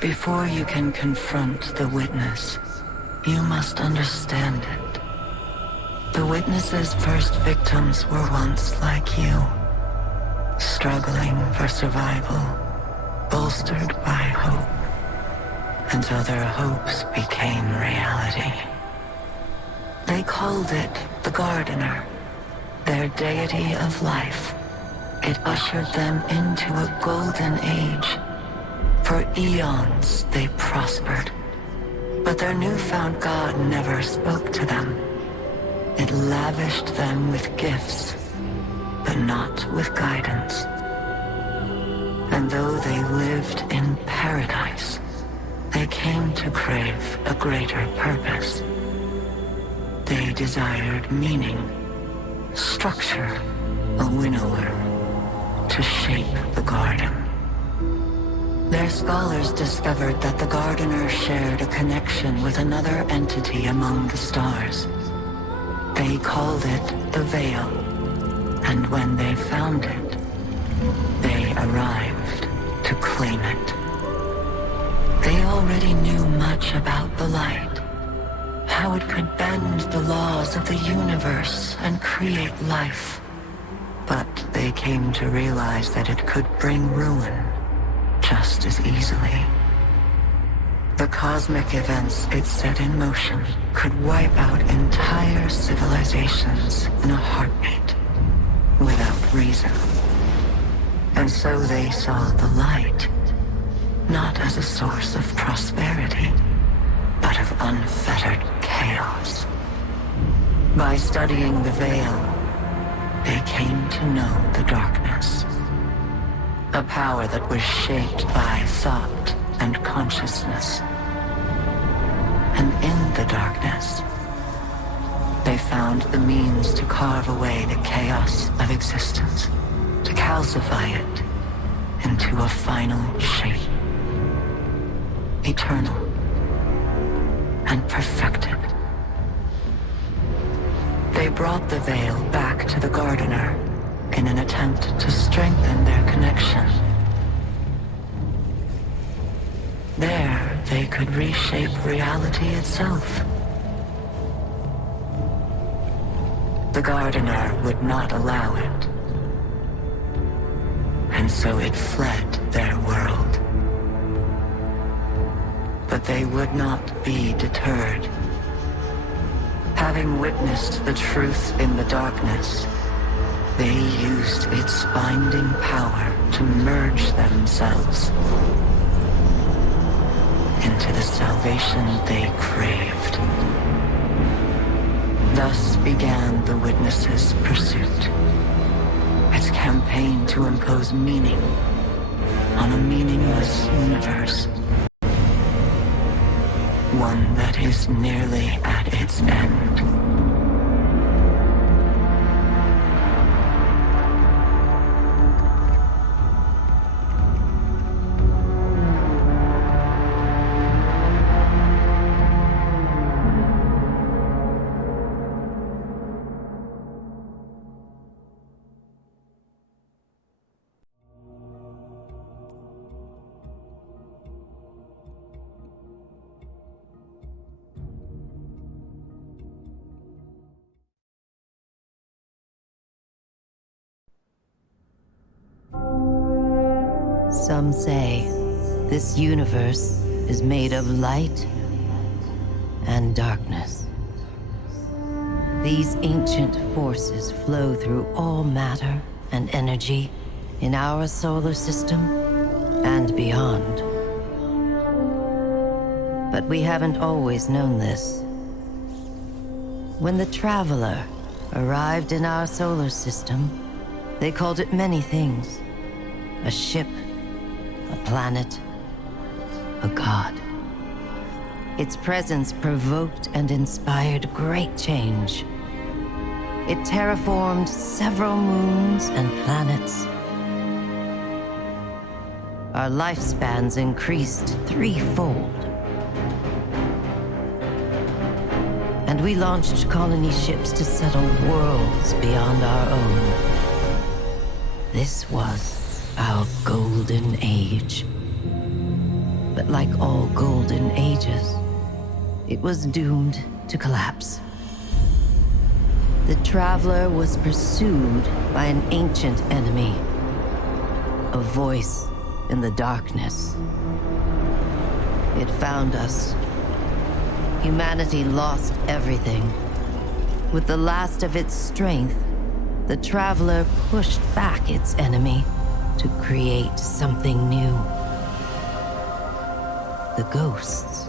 Before you can confront the witness, you must understand it. The witness's first victims were once like you, struggling for survival, bolstered by hope, until their hopes became reality. They called it the Gardener, their deity of life. It ushered them into a golden age. For eons they prospered, but their newfound god never spoke to them. It lavished them with gifts, but not with guidance. And though they lived in paradise, they came to crave a greater purpose. They desired meaning, structure, a winnower, to shape the garden. Their scholars discovered that the Gardener shared a connection with another entity among the stars. They called it the Veil, and when they found it, they arrived to claim it. They already knew much about the light, how it could bend the laws of the universe and create life. But they came to realize that it could bring ruin just as easily. The cosmic events it set in motion could wipe out entire civilizations in a heartbeat, without reason. And so they saw the light, not as a source of prosperity, but of unfettered chaos. By studying the Veil, they came to know the darkness. A power that was shaped by thought and consciousness. And in the darkness, they found the means to carve away the chaos of existence, to calcify it into a final shape, eternal and perfected. They brought the Veil back to the Gardener in an attempt to strengthen their connection. There, they could reshape reality itself. The Gardener would not allow it, and so it fled their world. But they would not be deterred. Having witnessed the truth in the darkness, they used its binding power to merge themselves into the salvation they craved. Thus began the Witness's pursuit, its campaign to impose meaning on a meaningless universe, one that is nearly at its end. Some say this universe is made of light and darkness. These ancient forces flow through all matter and energy in our solar system and beyond. But we haven't always known this. When the Traveler arrived in our solar system, they called it many things. A ship, a planet, a god. Its presence provoked and inspired great change. It terraformed several moons and planets. Our lifespans increased threefold. And we launched colony ships to settle worlds beyond our own. This was our golden age. But But like all golden ages, it was doomed to collapse. The Traveler was pursued by an ancient enemy, a voice in the darkness. It found us. Humanity lost everything. With the last of its strength, the Traveler pushed back its enemy to create something new. The ghosts.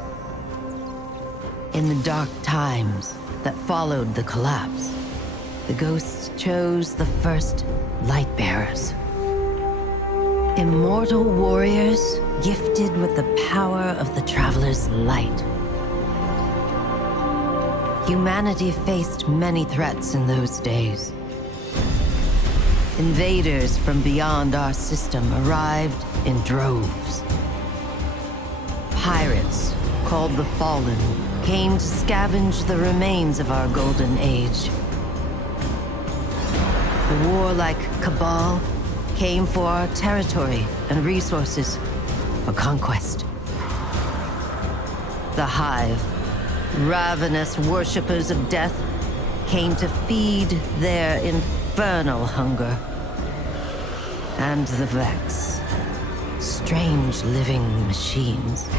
In the dark times that followed the collapse, the ghosts chose the first Lightbearers. Immortal warriors gifted with the power of the Traveler's light. Humanity faced many threats in those days. Invaders from beyond our system arrived in droves. Pirates, called the Fallen, came to scavenge the remains of our golden age. The warlike Cabal came for our territory and resources for conquest. The Hive, ravenous worshippers of death, came to feed their infernal hunger. And the Vex, strange living machines,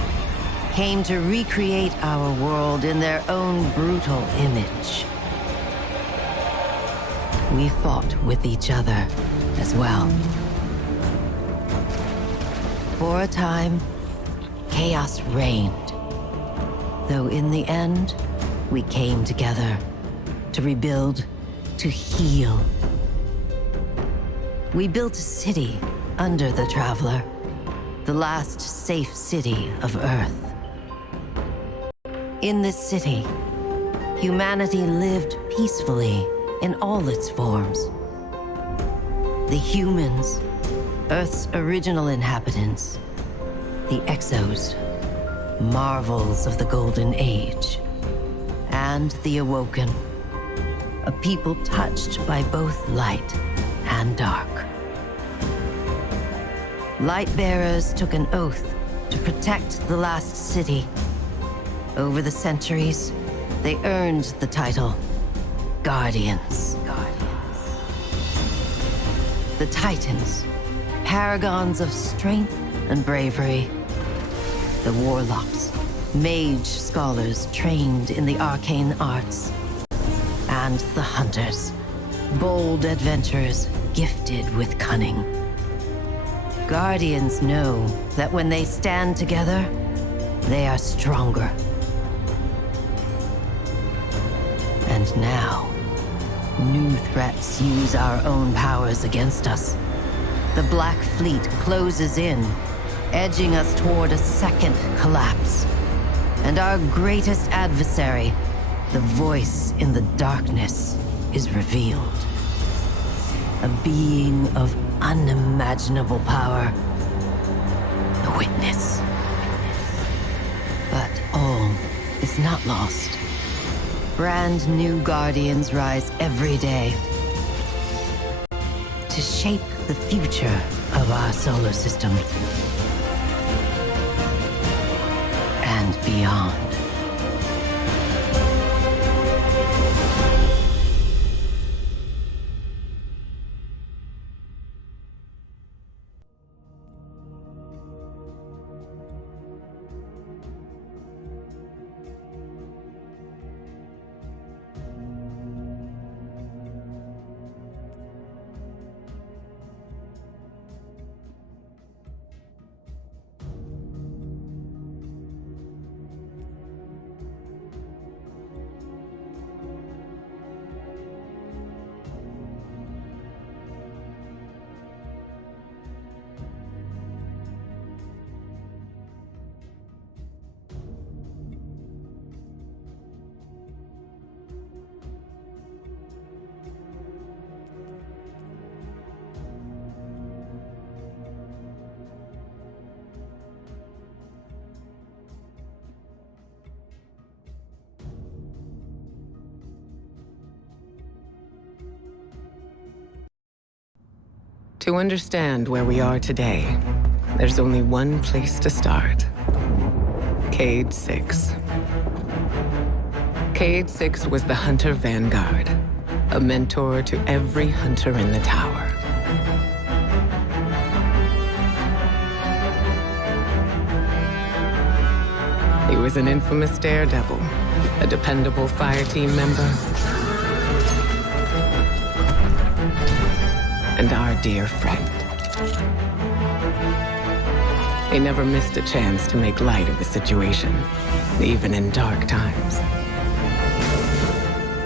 came to recreate our world in their own brutal image. We fought with each other as well. For a time, chaos reigned. Though in the end, we came together to rebuild, to heal. We built a city under the Traveler, the last safe city of Earth. In this city, humanity lived peacefully in all its forms. The humans, Earth's original inhabitants, the Exos, marvels of the Golden Age, and the Awoken, a people touched by both light and dark. Lightbearers took an oath to protect the last city. Over the centuries, they earned the title Guardians. The Titans, paragons of strength and bravery. The Warlocks, mage scholars trained in the arcane arts. And the Hunters, bold adventurers gifted with cunning. Guardians know that when they stand together, they are stronger. And now, new threats use our own powers against us. The Black Fleet closes in, edging us toward a second collapse. And our greatest adversary, the voice in the darkness, is revealed. A being of unimaginable power. The Witness. But all is not lost. Brand new Guardians rise every day to shape the future of our solar system and beyond. To understand where we are today, there's only one place to start. Cayde 6. Cayde 6 was the Hunter Vanguard, a mentor to every hunter in the tower. He was an infamous daredevil, a dependable fire team member, and our dear friend. He never missed a chance to make light of the situation, even in dark times.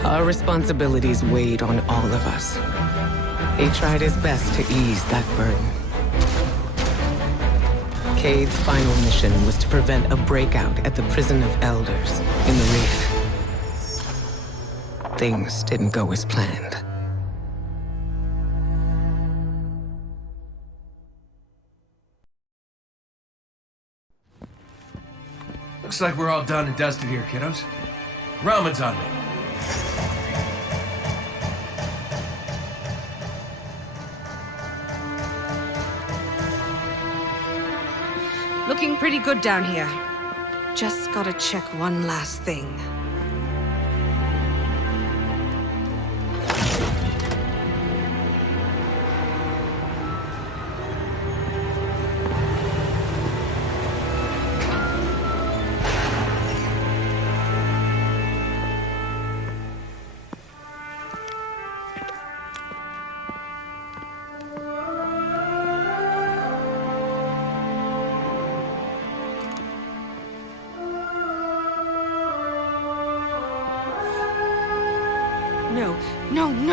Our responsibilities weighed on all of us. He tried his best to ease that burden. Cayde's final mission was to prevent a breakout at the Prison of Elders in the Reef. Things didn't go as planned. Looks like we're all done and dusted here, kiddos. Ramen's on me. Looking pretty good down here. Just gotta check one last thing.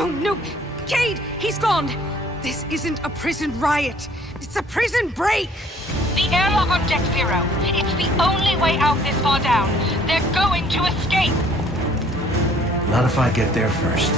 No! Cayde! He's gone! This isn't a prison riot. It's a prison break! The airlock on Deck Zero. It's the only way out this far down. They're going to escape! Not if I get there first.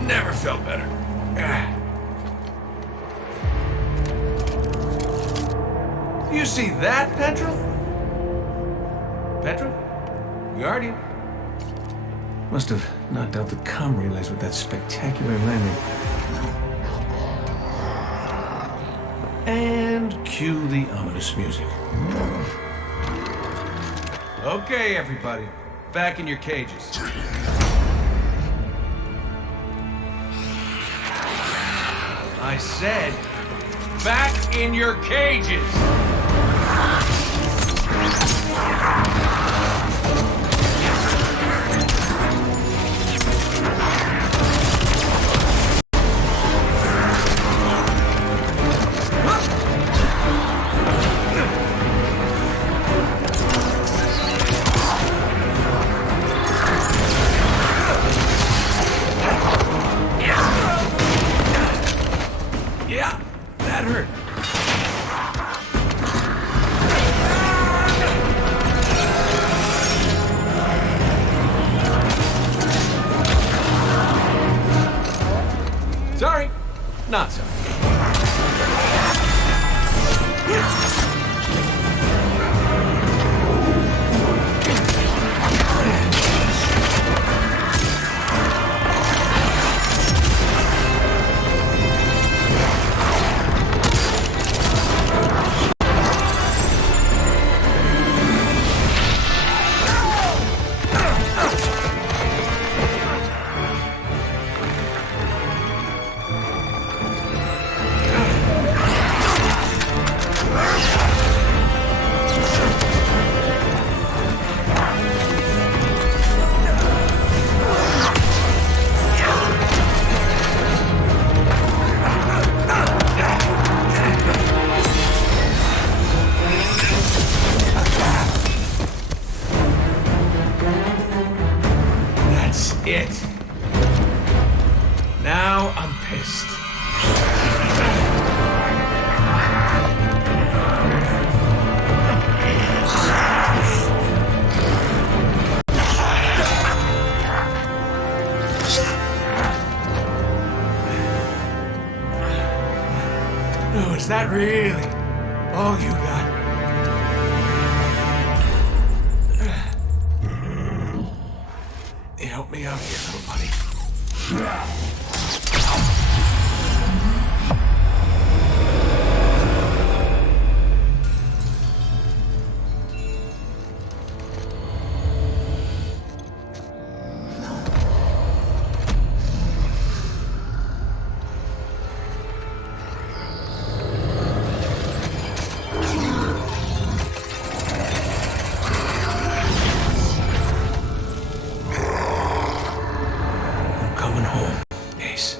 Never felt better. You see that, Petra? Petra? Guardian? Must have knocked out the comm relays with that spectacular landing. And cue the ominous music. Okay, everybody. Back in your cages. I said, back in your cages! Yeah, that hurt. Sorry, not sorry. missed. Oh, is that really all you got? You help me out here, little buddy. I'm coming home, Ace.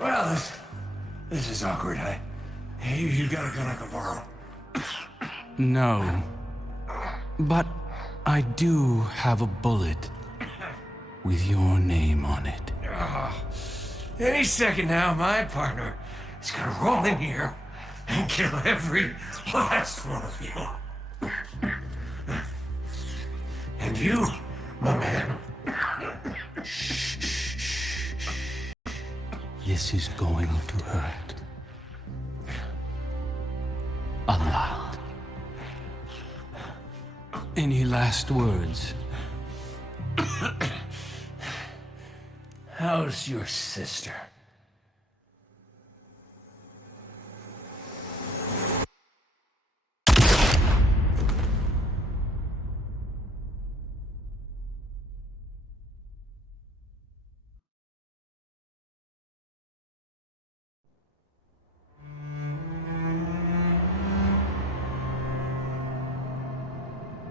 Well, this is awkward. You got a gun I can borrow? No. But I do have a bullet with your name on it. Any second now, my partner is gonna roll in here and kill every last one of you. And you, my man. This is going to hurt. A lot. Any last words? How's your sister?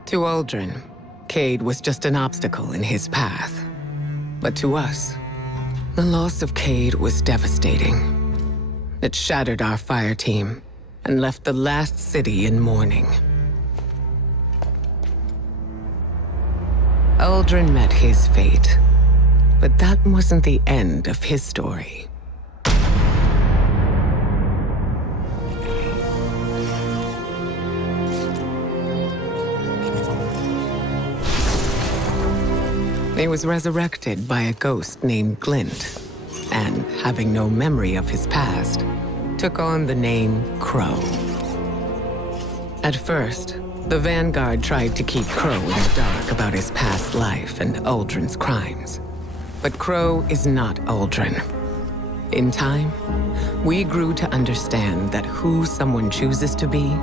To Uldren, Cayde was just an obstacle in his path. But to us, the loss of Cayde was devastating. It shattered our fire team and left the last city in mourning. Uldren met his fate, but that wasn't the end of his story. He was resurrected by a ghost named Glint, and, having no memory of his past, took on the name Crow. At first, the Vanguard tried to keep Crow in the dark about his past life and Uldren's crimes. But Crow is not Uldren. In time, we grew to understand that who someone chooses to be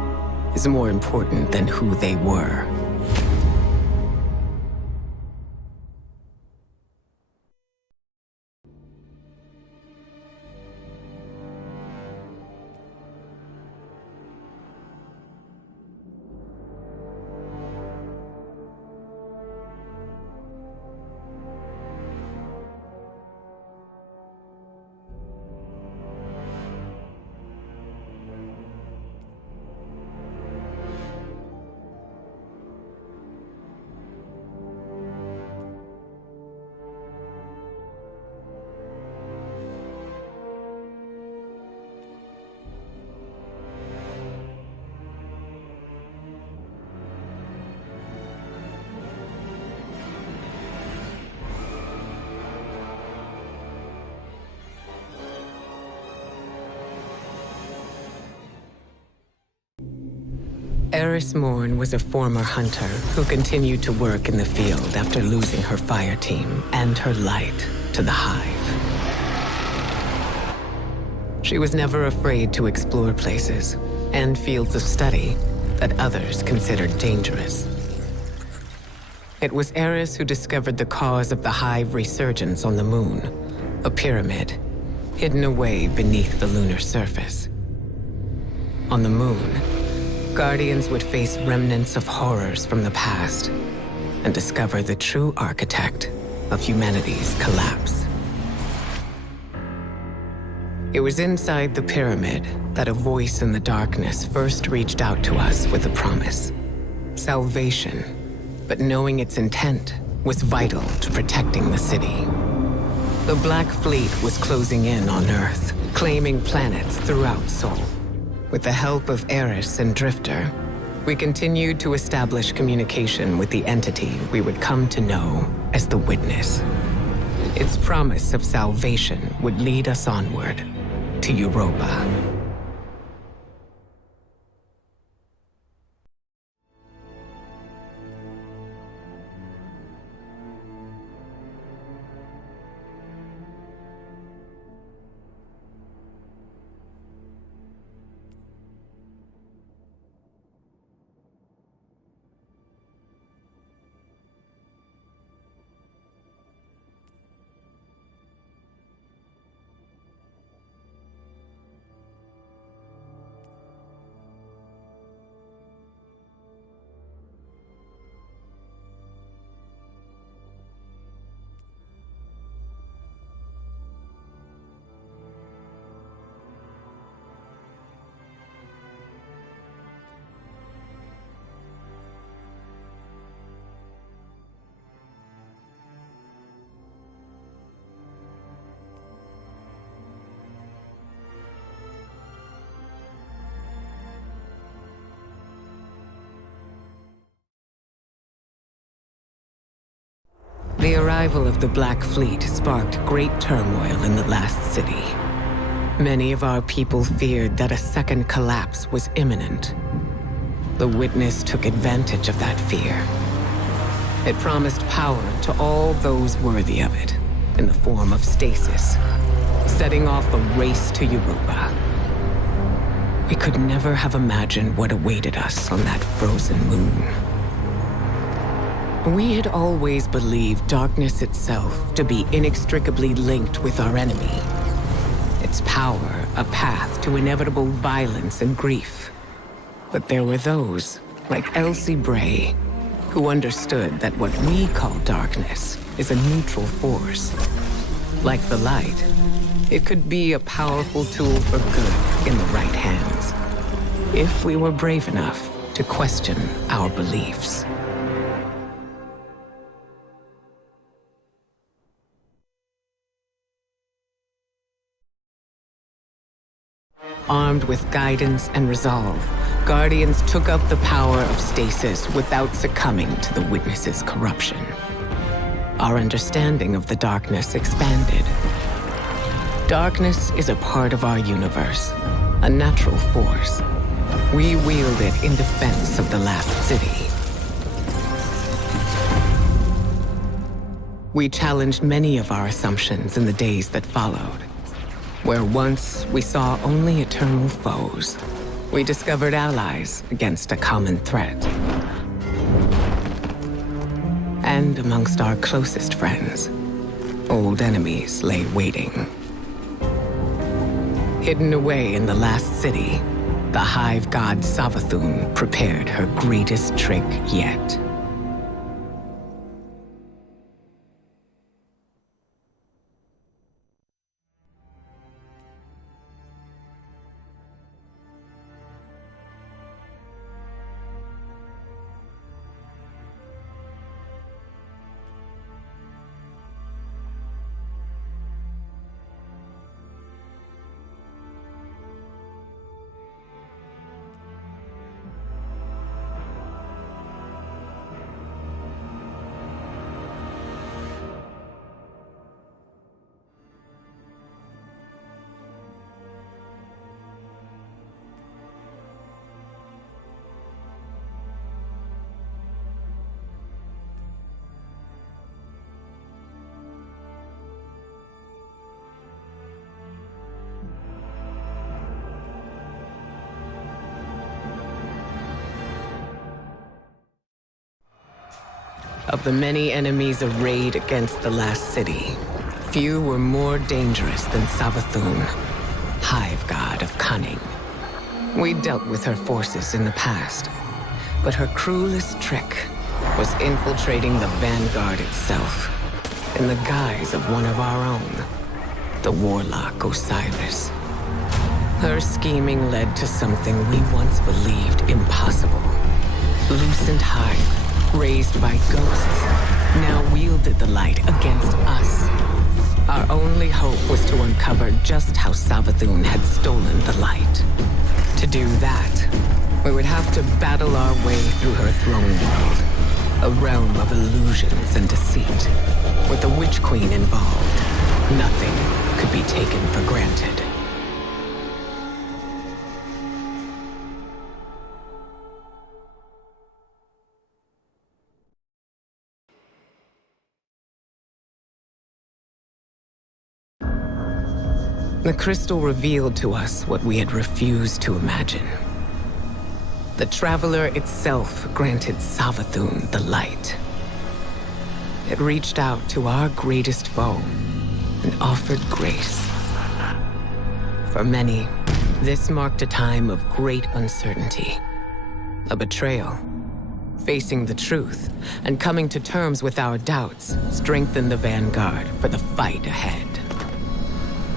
is more important than who they were. Eris Morn was a former hunter who continued to work in the field after losing her fire team and her light to the Hive. She was never afraid to explore places and fields of study that others considered dangerous. It was Eris who discovered the cause of the Hive resurgence on the moon, a pyramid hidden away beneath the lunar surface. On the moon, Guardians would face remnants of horrors from the past and discover the true architect of humanity's collapse. It was inside the pyramid that a voice in the darkness first reached out to us with a promise: salvation, but knowing its intent was vital to protecting the city. The Black Fleet was closing in on Earth, claiming planets throughout Sol. With the help of Eris and Drifter, we continued to establish communication with the entity we would come to know as the Witness. Its promise of salvation would lead us onward to Europa. The arrival of the Black Fleet sparked great turmoil in the last city. Many of our people feared that a second collapse was imminent. The Witness took advantage of that fear. It promised power to all those worthy of it, in the form of Stasis, setting off a race to Europa. We could never have imagined what awaited us on that frozen moon. We had always believed darkness itself to be inextricably linked with our enemy. Its power, a path to inevitable violence and grief. But there were those, like Elsie Bray, who understood that what we call darkness is a neutral force. Like the light, it could be a powerful tool for good in the right hands, if we were brave enough to question our beliefs. Armed with guidance and resolve, Guardians took up the power of Stasis without succumbing to the Witness's corruption. Our understanding of the darkness expanded. Darkness is a part of our universe, a natural force. We wield it in defense of the last city. We challenged many of our assumptions in the days that followed. Where once we saw only eternal foes, we discovered allies against a common threat. And amongst our closest friends, old enemies lay waiting. Hidden away in the last city, the Hive god Savathun prepared her greatest trick yet. Of the many enemies arrayed against the last city, few were more dangerous than Savathun, Hive god of cunning. We dealt with her forces in the past, but her cruelest trick was infiltrating the Vanguard itself, in the guise of one of our own, the warlock Osiris. Her scheming led to something we once believed impossible. Lucent Hive, raised by ghosts, now wielded the light against us. Our only hope was to uncover just how Savathun had stolen the light. To do that, we would have to battle our way through her throne world, a realm of illusions and deceit. With the Witch Queen involved, nothing could be taken for granted. The crystal revealed to us what we had refused to imagine. The Traveler itself granted Savathun the light. It reached out to our greatest foe and offered grace. For many, this marked a time of great uncertainty. A betrayal. Facing the truth and coming to terms with our doubts strengthened the Vanguard for the fight ahead.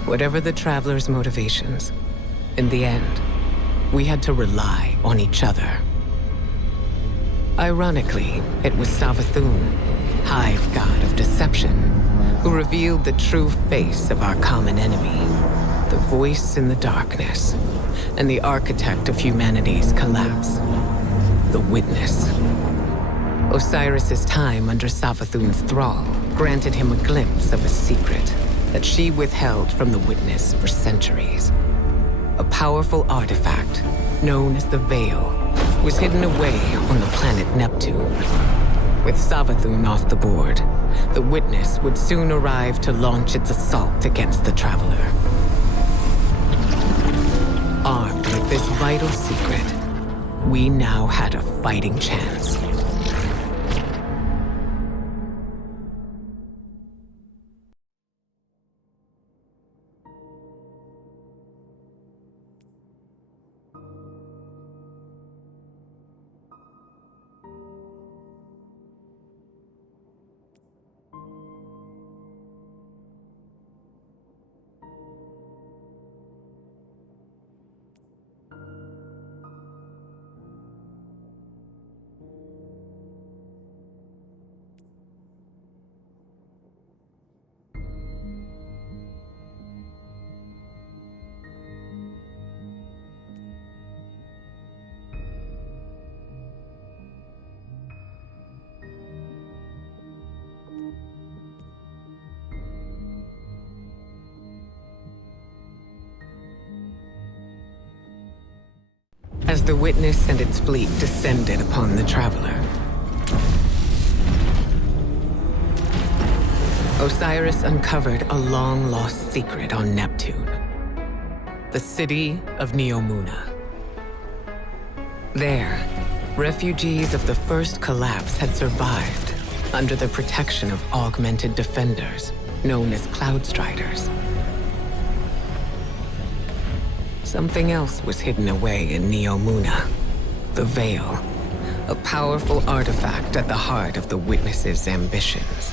Whatever the Traveler's motivations, in the end, we had to rely on each other. Ironically, it was Savathun, Hive god of deception, who revealed the true face of our common enemy, the voice in the darkness, and the architect of humanity's collapse, the Witness. Osiris's time under Savathun's thrall granted him a glimpse of a secret that she withheld from the Witness for centuries. A powerful artifact, known as the Veil, was hidden away on the planet Neptune. With Savathun off the board, the Witness would soon arrive to launch its assault against the Traveler. Armed with this vital secret, we now had a fighting chance. As the Witness and its fleet descended upon the Traveler, Osiris uncovered a long-lost secret on Neptune. The city of Neomuna. There, refugees of the first collapse had survived under the protection of augmented defenders, known as Cloudstriders. Something else was hidden away in Neomuna. The Veil, a powerful artifact at the heart of the Witness's ambitions.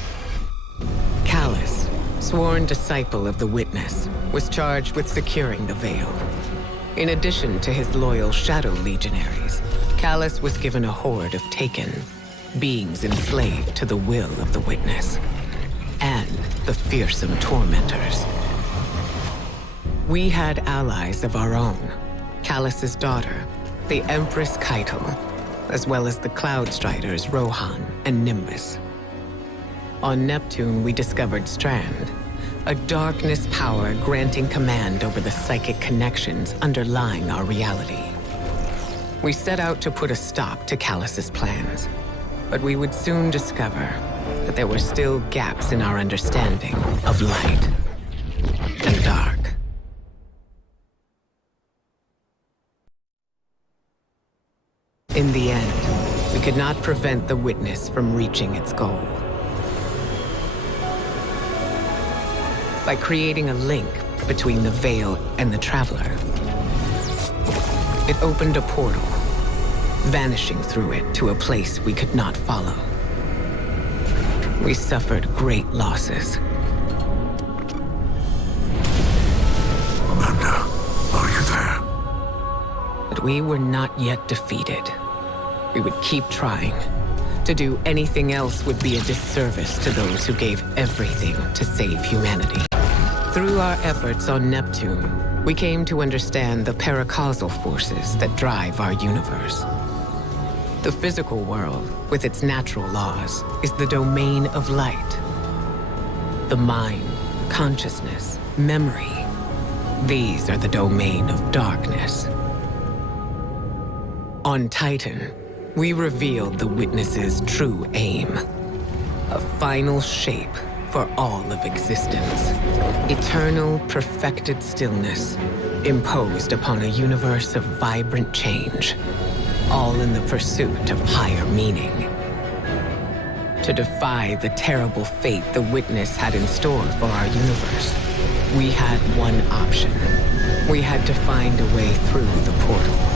Callus, sworn disciple of the Witness, was charged with securing the Veil. In addition to his loyal Shadow Legionaries, Callus was given a horde of Taken, beings enslaved to the will of the Witness, and the fearsome Tormentors. We had allies of our own, Callus's daughter, the Empress Cayde, as well as the Cloudstriders Rohan and Nimbus. On Neptune, we discovered Strand, a darkness power granting command over the psychic connections underlying our reality. We set out to put a stop to Callus's plans, but we would soon discover that there were still gaps in our understanding of light and dark. In the end, We could not prevent the Witness from reaching its goal. By creating a link between the Veil and the Traveler, it opened a portal, vanishing through it to a place we could not follow. We suffered great losses. Amanda, are you there? But we were not yet defeated. We would keep trying. To do anything else would be a disservice to those who gave everything to save humanity. Through our efforts on Neptune, we came to understand the paracausal forces that drive our universe. The physical world, with its natural laws, is the domain of light. The mind, consciousness, memory, these are the domain of darkness. On Titan, we revealed the Witness's true aim. A final shape for all of existence. Eternal, perfected stillness, imposed upon a universe of vibrant change. All in the pursuit of higher meaning. To defy the terrible fate the Witness had in store for our universe, we had one option. We had to find a way through the portal.